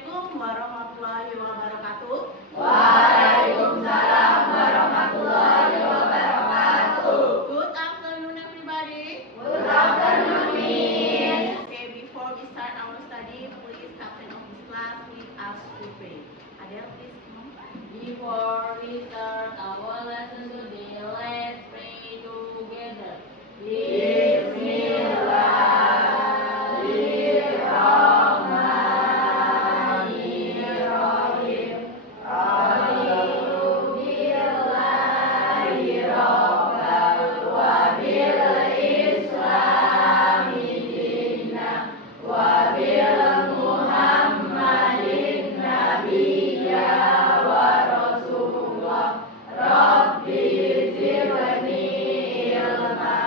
Assalamualaikum warahmatullahi wabarakatuh. Waalaikumsalam warahmatullahi wabarakatuh. Good afternoon, everybody. Good afternoon, Miss. Okay, before we start our study, please captain of this class lead us to pray. Adele, please come. Before we start our lesson today, let's pray together. Bismillahirrahmanirrahim. Raditu billahi rabban wa bil islami dinan wa bil Muhammadin nabiyya wa rasulullah. Rabbi zidni ilma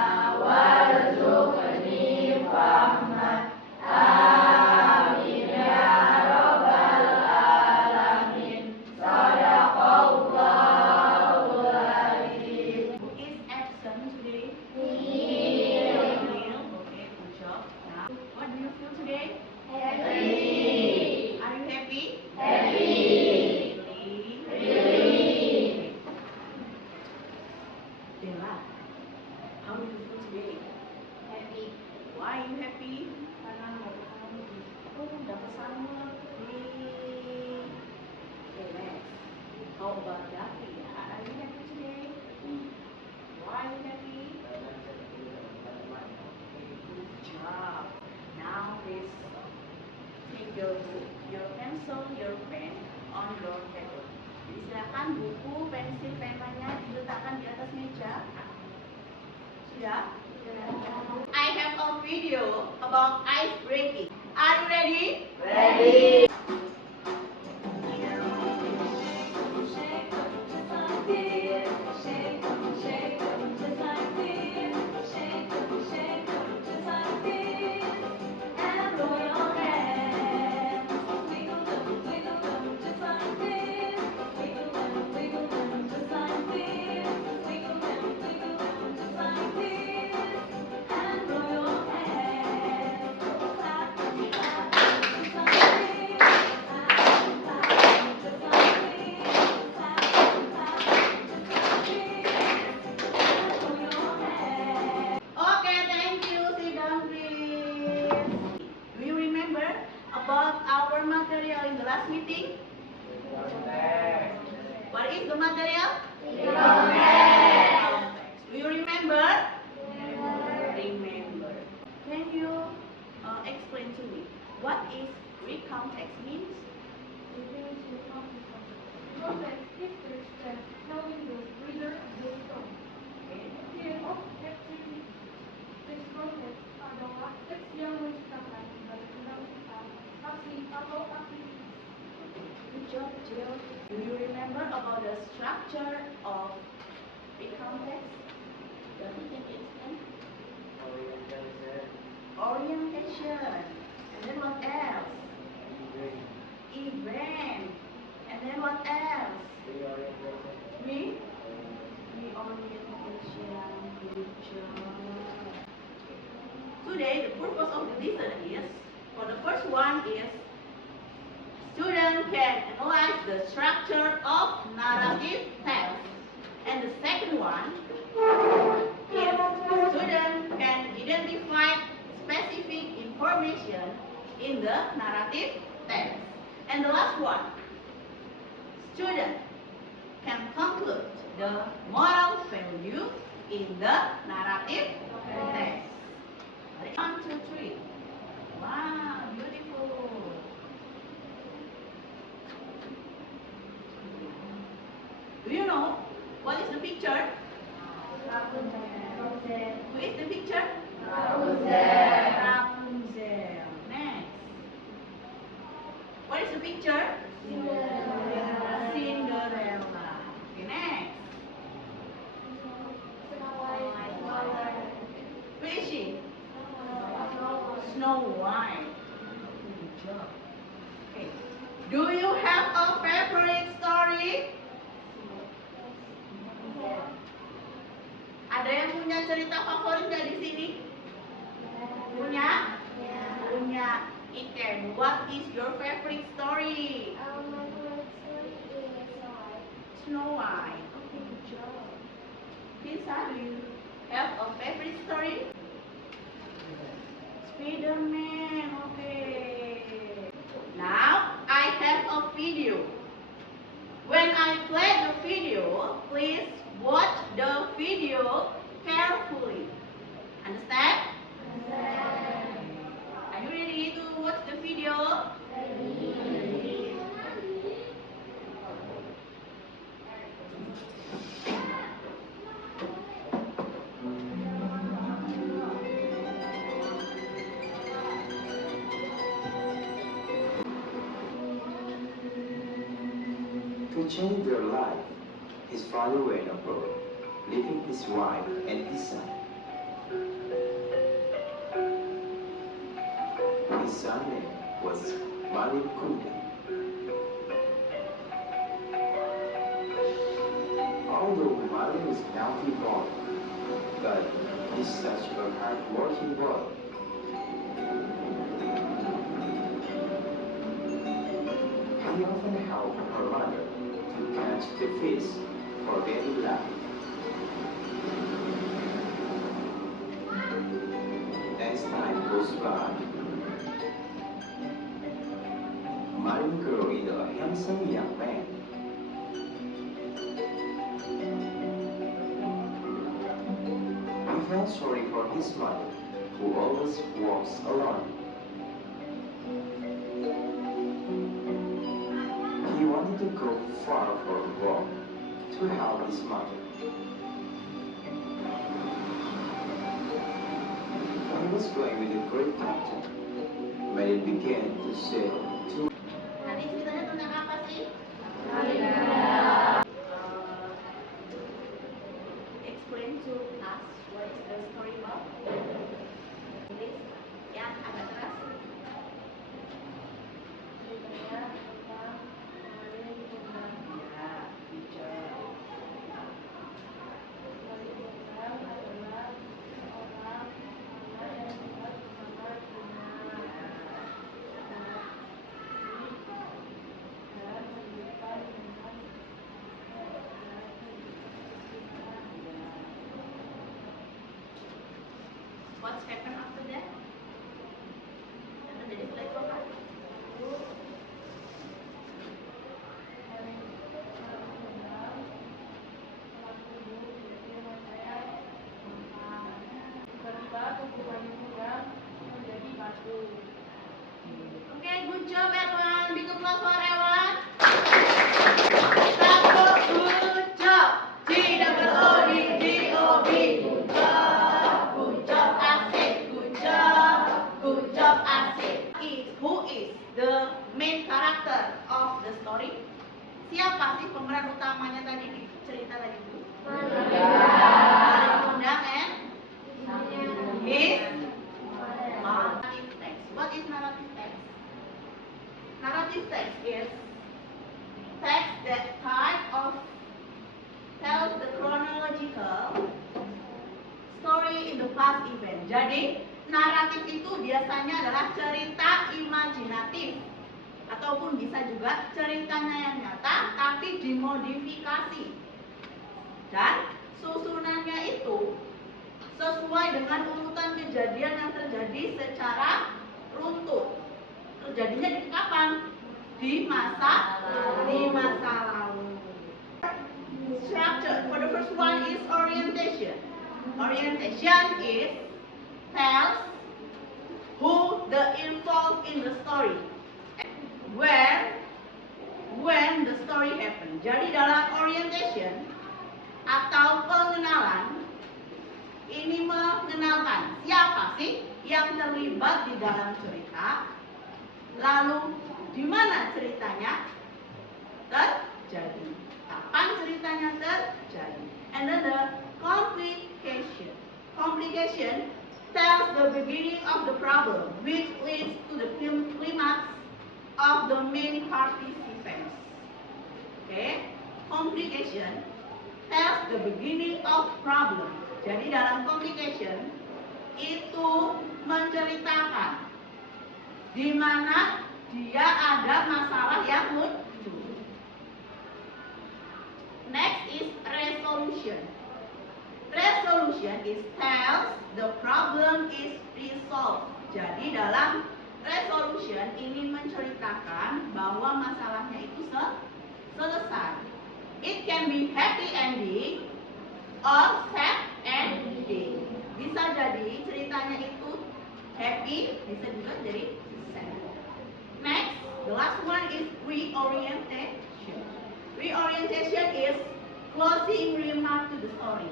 warzuqni fahman. Amin ya rabbal alamin. Sadaqallahul azim. Who is absent today? Neil. Neil. Okay, good job. Now, what do you feel today? Happy. Are you happy? Happy. Really? Bella, how do you feel today? Happy. Why are you happy? Karena dapat summer. Yay. Okay, next. How about Daffy? Are you happy today? Why are you happy? Good job. Now please take your book, your pencil, your pen on your table. Jadi silakan buku, pensil, penanya diletakkan di atas meja. Sudah? I have a video about ice breaking. Are you ready? Ready. Okay, thank you. Sit down, please. Do you remember about our material in the last meeting? What is the material? Do you remember? Remember. Can you explain to me what is recount text means? Context is the extent telling the reader of the story. Okay. Period of activity. Teks context adalah teks yang menceritakan bagaimana kita aksi atau aktivitas. Good job, Jill. Do you remember about the structure of recount text? Don't you think it's orientation? And then what else? Event. And then what else? Reorientation. Good job. Today, the purpose of the lesson is, for the first one is, student can analyze the structure of narrative text. And the second one is, student can identify specific information in the narrative text. And the last one, student can conclude the moral value in the narrative text. 1, 2, 3. Wow, beautiful. Do you know what is the picture? Who is the picture? Rapunzel. Next. What is the picture? Cinderella. Okay, next. Who is she? Snow White. Good job. Okay. Do you have a favorite story? Ada yang punya cerita favorit nggak di sini? Punya? Punya. Iken, what is your favorite story? Lisa, do you have a favorite story? Spider-Man, okay. Now I have a video. When I play the video, please watch the video carefully. Understand? Are you ready to watch the video? To change their life, his father went abroad, leaving his wife and his son. His son name was Malin Kundang. Although Malin was now born, but he's such a hard-working boy. He often helped her mother to catch the fish for daily life. As time goes by, Malin grew into a handsome young man. He felt sorry for his mother, who always walks alone. He wanted to go far from home to help his mother. He was going with a great captain when it began to sail to Nanti ceritanya tentang apa sih? Explain to us what is the story about. Please, yang agak keras. Ceritanya tentang Malin Kundang. Ya, teacher. Malin Kundang adalah seorang anak yang tinggal bersama ibunya. Dan menyukai dengan What's happened after that? Yang terjadi setelah itu apa? Tiba-tiba tubuh Malin Kundang menjadi batu. Okay, good job everyone. Big applause for everyone. Satu, good job. G-O-O-D-G-O-B. Good job, asik. Good job, asik. Who is the main character of the story? Siapa sih pemeran utamanya tadi di cerita tadi itu? Malin Kundang and his narrative text. What is narrative text? Narrative text is text that type of tells the chronological story in the past event. Jadi, naratif itu biasanya adalah cerita imajinatif ataupun bisa juga ceritanya yang nyata tapi dimodifikasi. Dan susunannya itu sesuai dengan urutan kejadian yang terjadi secara runtut. Terjadinya di kapan? Di masa lalu. Structure. For the first one is orientation. Orientation is tells who the involved in the story, where, when the story happened. Jadi dalam orientation atau pengenalan ini mengenalkan siapa sih yang terlibat di dalam cerita, lalu di mana ceritanya terjadi, kapan ceritanya terjadi. And then the complication. Complication tells the beginning of the problem, which leads to the climax of the main participants. Okay? Complication tells the beginning of problem. Jadi dalam complication itu menceritakan di mana dia ada masalah yang muncul. Next is resolution. resolution is tells the problem is resolved. Jadi dalam resolution ingin menceritakan bahwa masalahnya itu selesai. It can be happy ending or sad ending. Bisa jadi ceritanya itu happy, bisa juga jadi sad. Next, the last one is reorientation. Reorientation is closing remark to the story.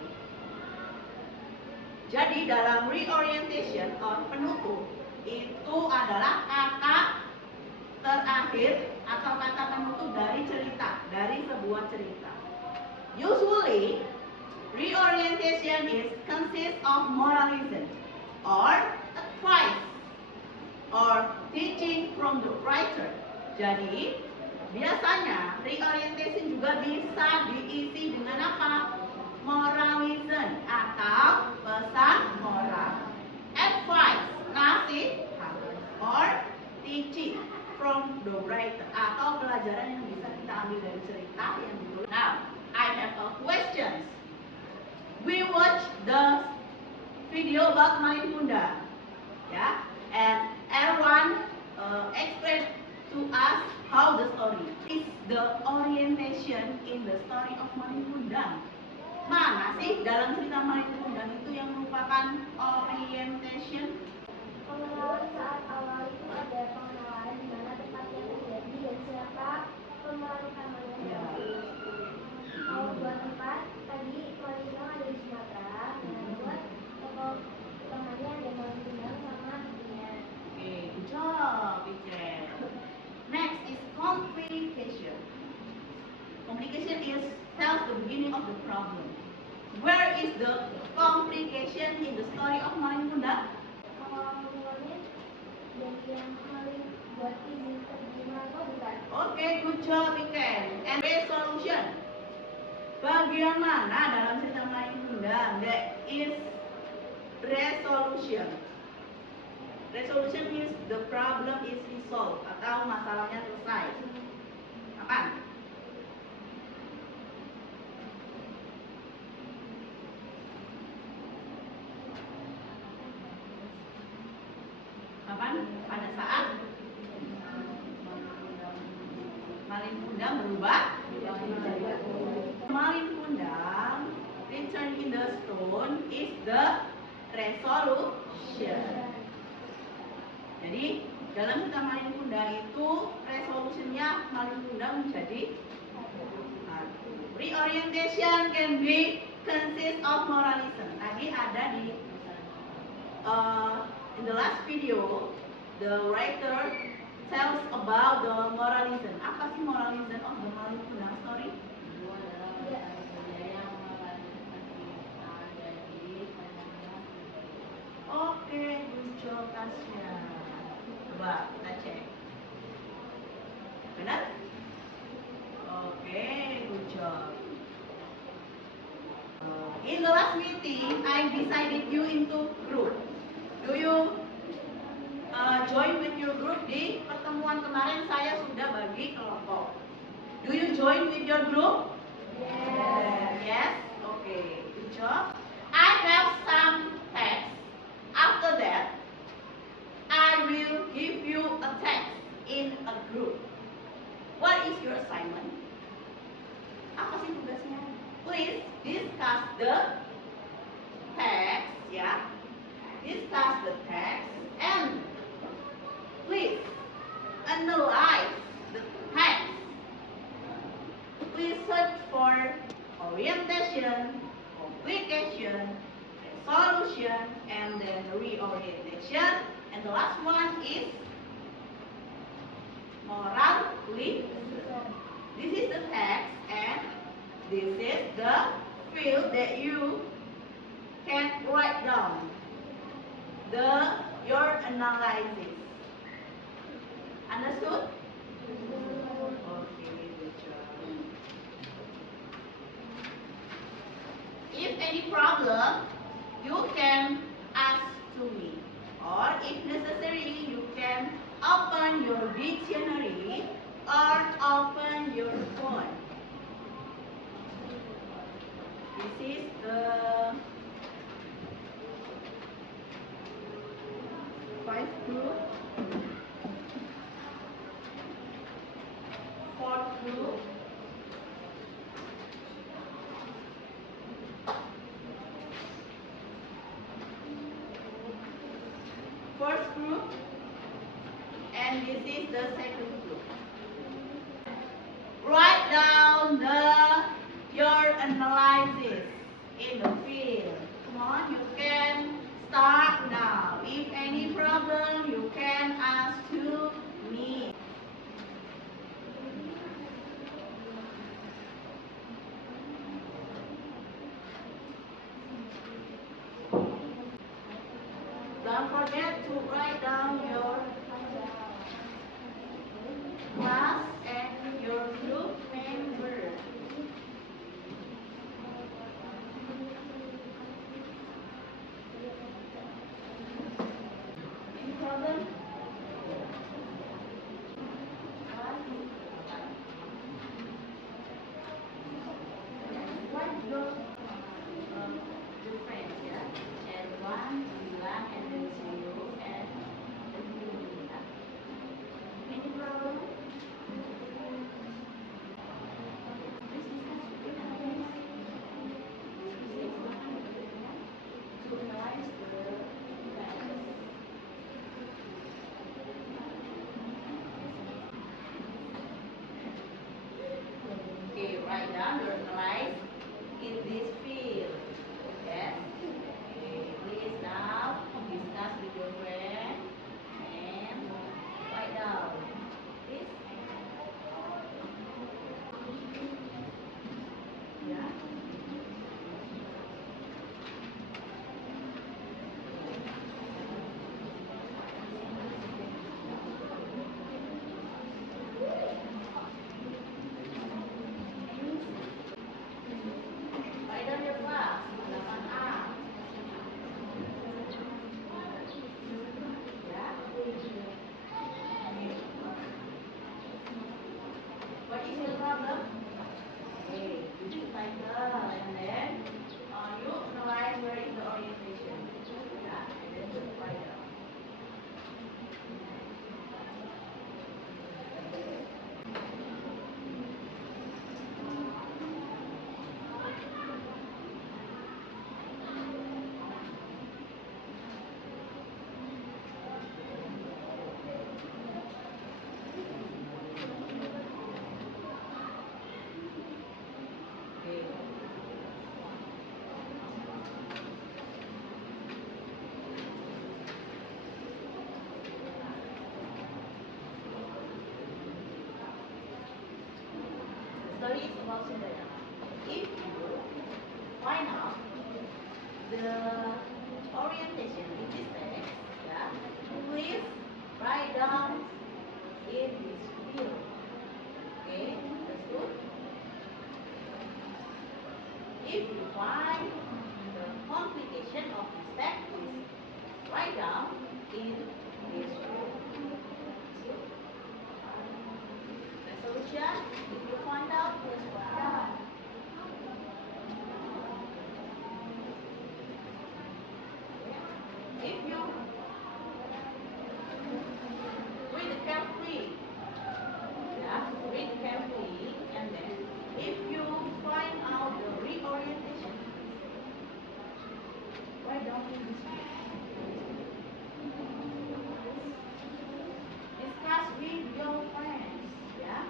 Jadi dalam reorientation or penutup itu adalah kata terakhir atau kata penutup dari cerita, dari sebuah cerita. Usually, reorientation is consists of moralism or advice or teaching from the writer. Jadi, biasanya reorientation juga bisa diisi dengan apa? Moralism atau pesan moral. Advice, nasihat, or teaching from the writer atau pelajaran yang bisa kita ambil dari cerita yang ditulis. Now, I have a question. We watch the video about Malin Kundang, yeah, and everyone explain to us how the story is the orientation in the story of Malin Kundang. Mana sih dalam cerita Malin Kundang itu yang merupakan orientation? Pengenalan saat awal itu ada pengenalan di mana tempatnya terjadi dan siapa pemeran utamanya. Ya. Kalau buat tempat tadi Malin Kundang ada di Sumatera, nah buat tokoh utamanya ada Malin Kundang sama ibunya. Okay, good job, Ijen. Next is complication. Complication is tells the beginning of the problem. Where is the complication in the story of Malin Kundang? Mulanya dari yang Malin buat izin pergi merantau bukan? Okay, good job, Iken. And resolution. Bagian mana dalam cerita Malin Kundang that is resolution? Resolution means the problem is resolved atau masalahnya selesai. Kapan? Kapan? Pada saat Malin Kundang berubah. Malin Kundang return in the stone is the resolution. Jadi dalam cerita Malin Kundang itu resolusinya Malin Kundang menjadi reorientation can be consist of moralism. Tadi ada di in the last video, the writer tells about the moralism. Apa sih moralism of the Malin Kundang story? Oke, good job Tasya. Coba kita cek. Benar? Oke, good job. In the last meeting, I decided you into group. Do you join with your group? Di pertemuan kemarin saya sudah bagi kelompok. Do you join with your group? Yes. Yes? Okay, good job. I have some text. After that, I will give you a text in a group. What is your assignment? Apa sih tugasnya? Please discuss the text, ya. Discuss the text and please analyze the text. Please search for orientation, complication, resolution, and then reorientation. And the last one is moralism. This is the text and this is the field that you can write down your analysis. Understood? Okay, good job. If any problem, you can ask to me, or if necessary, you can open your dictionary or open your phone. This is the group, fourth group, first group, and this is the second group. Write down your analysis in the field. Come on, you can start now. If any problem, you can ask to me. Don't forget to write down your class and your group member. Any problem? What your friends, yeah? And 1, 9, and then 0, and then 2, yeah? Any problem? Okay, write down your analyze in this field. Yes. Okay, please now discuss with your friend and write down. Please. Yeah. Write down your class. 8A. Yeah. What is your problem? Okay, you just like and then you analyze where is the orientation. Yeah, and then you write down. Okay. The story is about Cinderella. If you find out the orientation in this text, yeah, please write down in this field. Okay, that's good. If you find the complication of this text, please write down in this field. Resolution, if you find out, please write down. If you read carefully, yeah, read carefully, and then if you find out the reorientation, write down in this discuss with your friends, yeah.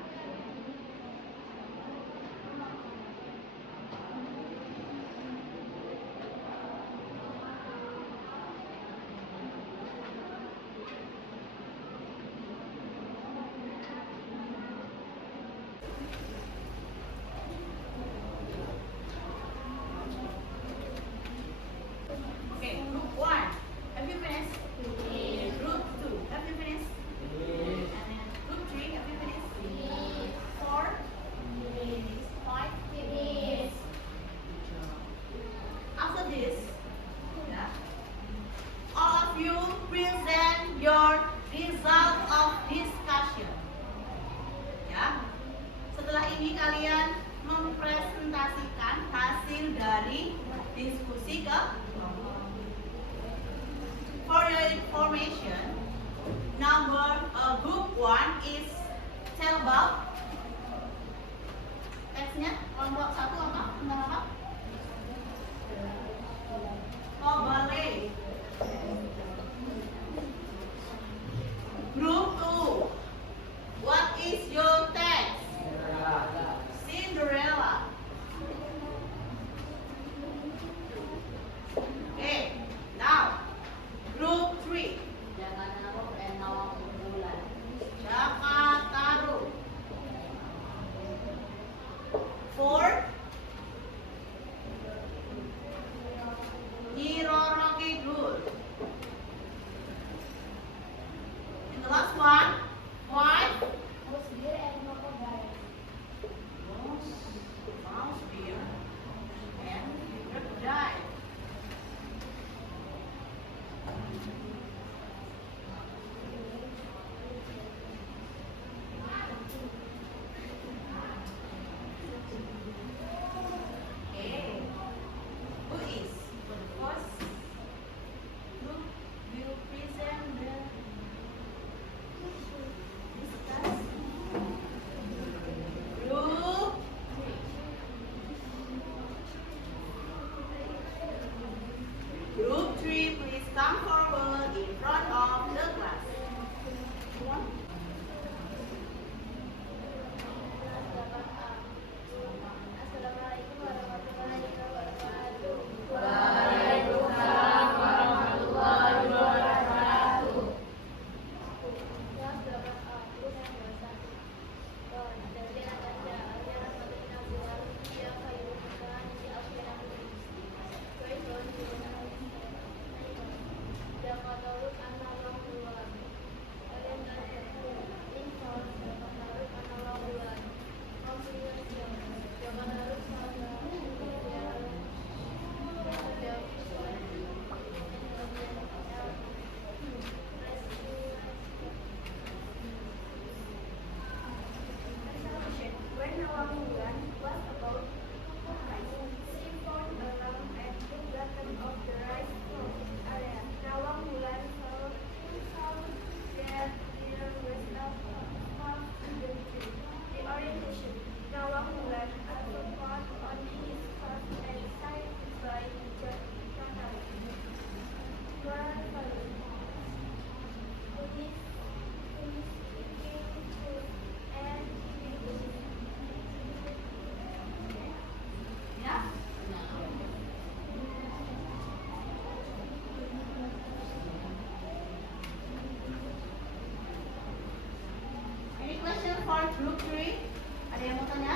Okay, group 1. Have you finished? Yes. Group 2. Have you finished? Yes. And then group 3. Have you finished? Yes. 4. Yes. 5. Yes. After this, yeah, all of you present your result of discussion. Ya. Setelah ini kalian mempresentasikan hasil dari diskusi ke kelompok. For your information, Group 1 is tell about. Teksnya kelompok 1 apa? Tentang apa? Oh, ballet. Group 2, what is your text? Cinderella. Okay, now group 3, Jaka Tarub and Nawang Bulan. Jaka Tarub. 4, Nyi Roro Kidul. And the last one, 5, Mouse Deer and Crocodile. Mouse, deer, and crocodile. Okay, who is for the first group will present the discuss group. Group 3, please come forward in front of the class. Assalamualaikum warahmatullahi wabarakatuh. Waalaikumsalam warahmatullahi wabarakatuh. Kelas 8A, guru yang biasa. Dari anak aja, rahmatina bulan, dia kayu bukan, di alfiran Question Jaka Tarub and Nawang Bulan. Orientation Info Jaka Tarub and Nawang Bulan. Comprehension Jaka Tarub sama When Nawang Bulan was about to rise, she found a lamp at the bottom of the rice area. Nawang Bulan saw that there was a path to the tree. The orientation. Nawang Bulan also found on his path and side by Jaka. Moral value. Who is speaking truth and giving Yeah? Any question for group 3? Ada yang mau tanya?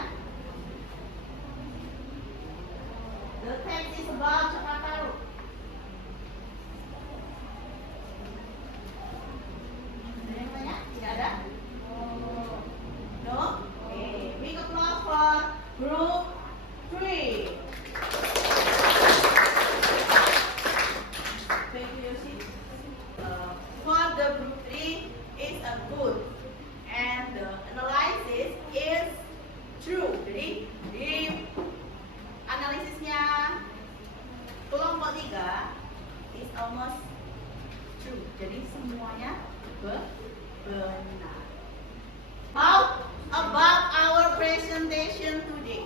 The text is about Jaka Tarub. Ada yang tanya? Tidak ada? No? Okay, big applause for group 3. Thank you, Yoshi. For the group 3 is a good and the analysis is true. Jadi di analisisnya kelompok 3 is almost true. Jadi semuanya benar. How about our presentation today?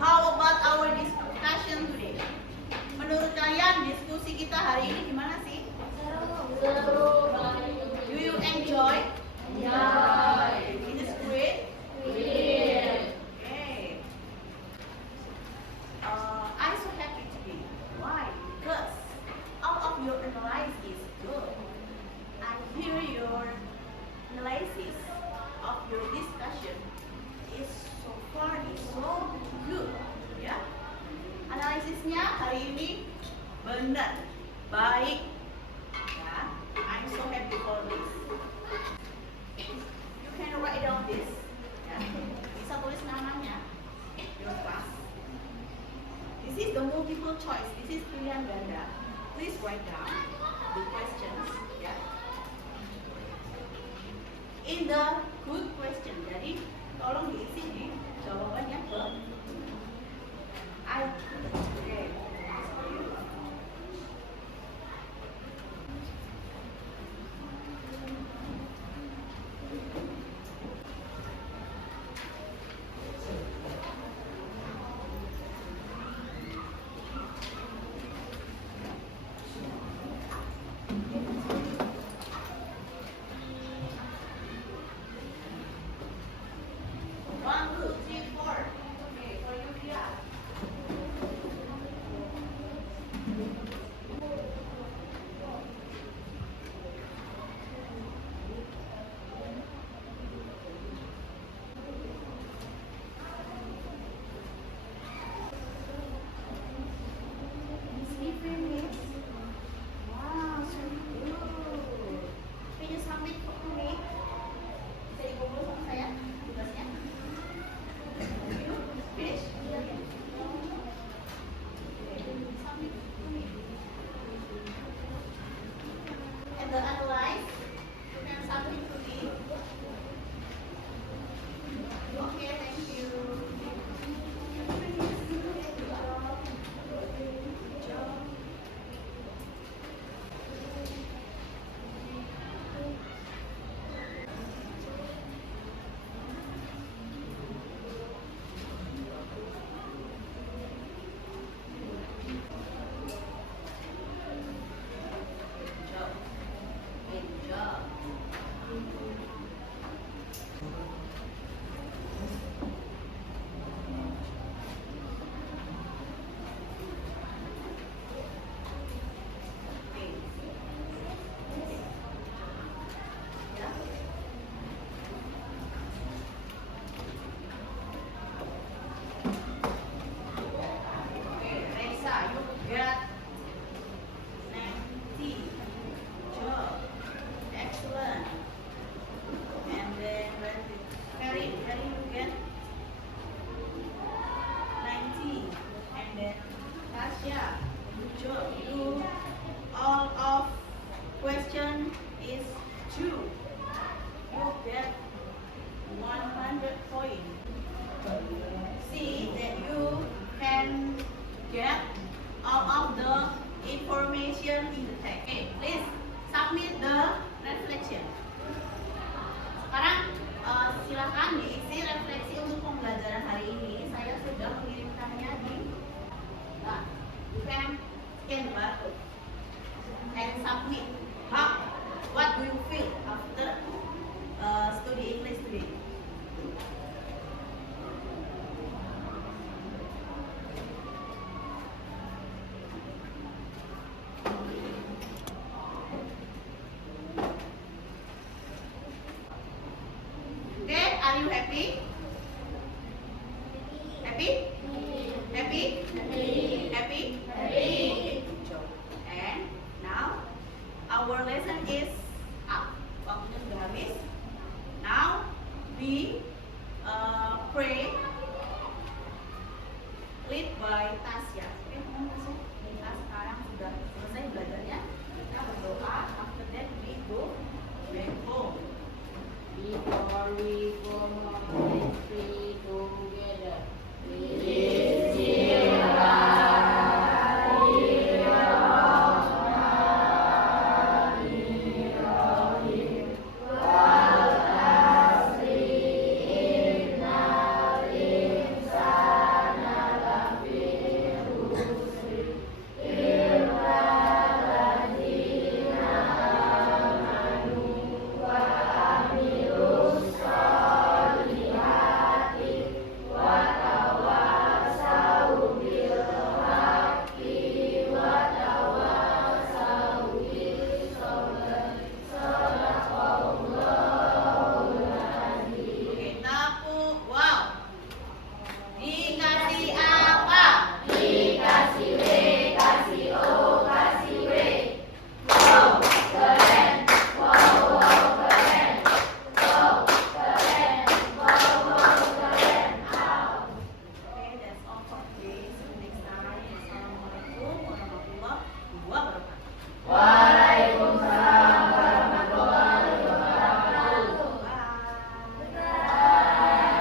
How about our discussion today? Menurut kalian diskusi kita hari ini gimana sih? Seru banget. Do you enjoy? Enjoy. It is great. Great. Okay. I'm so happy today. Why? Because all of your analysis is good. I hear your analysis of your discussion is so far is so good. Ya. Analisisnya hari ini benar, baik. Ya. I'm so happy for this. You can write down this. Ya. Bisa tulis namanya. Your class. This is the multiple choice. This is pilihan ganda. Please write down the questions. Ya. In the good question. Jadi tolong diisi di jawabannya ke okay. 100 points. See that you can get all of the information in the text. Okay, please submit the reflection. Sekarang silakan diisi refleksi untuk pembelajaran hari ini. Saya sudah mengirimkannya di. Nah, you can scan the barcode and submit. What do you feel after study English today? Okay, are you happy? Happy? Happy? Happy? Happy? Good job. And now our lesson is up. Waktunya sudah habis. Now we pray lead by Tasya. Oke, teman-teman, kita sekarang sudah selesai belajarnya. Kita berdoa. After that we go back home. Before we go